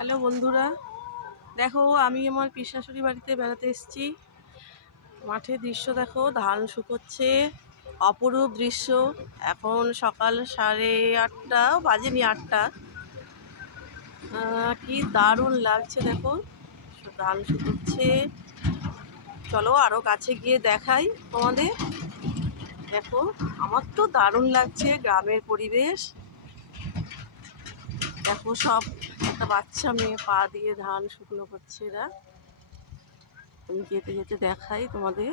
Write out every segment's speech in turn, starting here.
Hello বন্ধুরা, দেখো আমি আমার পিসশাশুড়ি বাড়িতে বেড়াতে এসেছি। মাঠের দৃশ্য দেখো, ধান শুকোচ্ছে, অপরূপ দৃশ্য। এখন সকাল 8:30 বাজেনি, 8টা। কি দারুণ লাগছে দেখো, ধান শুকোচ্ছে। চলো আরও কাছে গিয়ে দেখাই তোমাদের। দেখো, আমার তো দারুণ লাগছে গ্রামের পরিবেশ। দেখো সব একটা বাচ্চা মেয়ে পা দিয়ে ধান শুকনো করছে এরা। আমি যেতে যেতে দেখাই তোমাদের।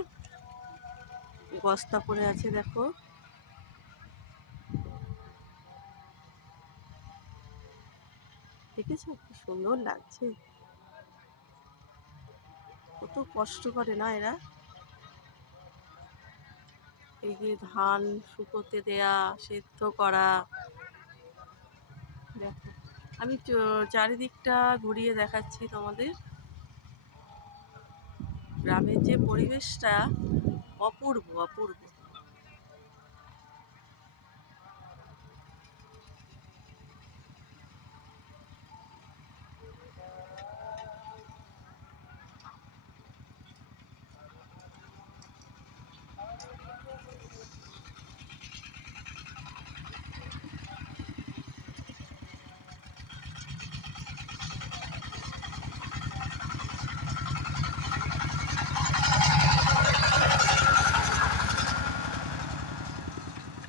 বস্তা পড়ে আছে দেখো, দেখেছো কি সুন্দর লাগছে। কত কষ্ট করে না এরা, এই যে ধান শুকোতে দেয়া, সেদ্ধ করা। দেখো আমি চারিদিকটা ঘুরিয়ে দেখাচ্ছি তোমাদের। গ্রামের যে পরিবেশটা অপূর্ব অপূর্ব।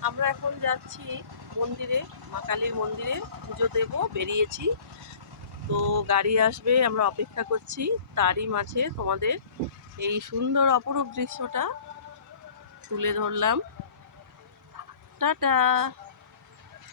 আমরা এখন যাচ্ছি মন্দিরে, মা কালীর মন্দিরে পুজো দেব, বেরিয়েছি। তো গাড়ি আসবে, আমরা অপেক্ষা করছি। তারই মাঝে তোমাদের এই সুন্দর অপরূপ দৃশ্যটা তুলে ধরলাম। টাটা।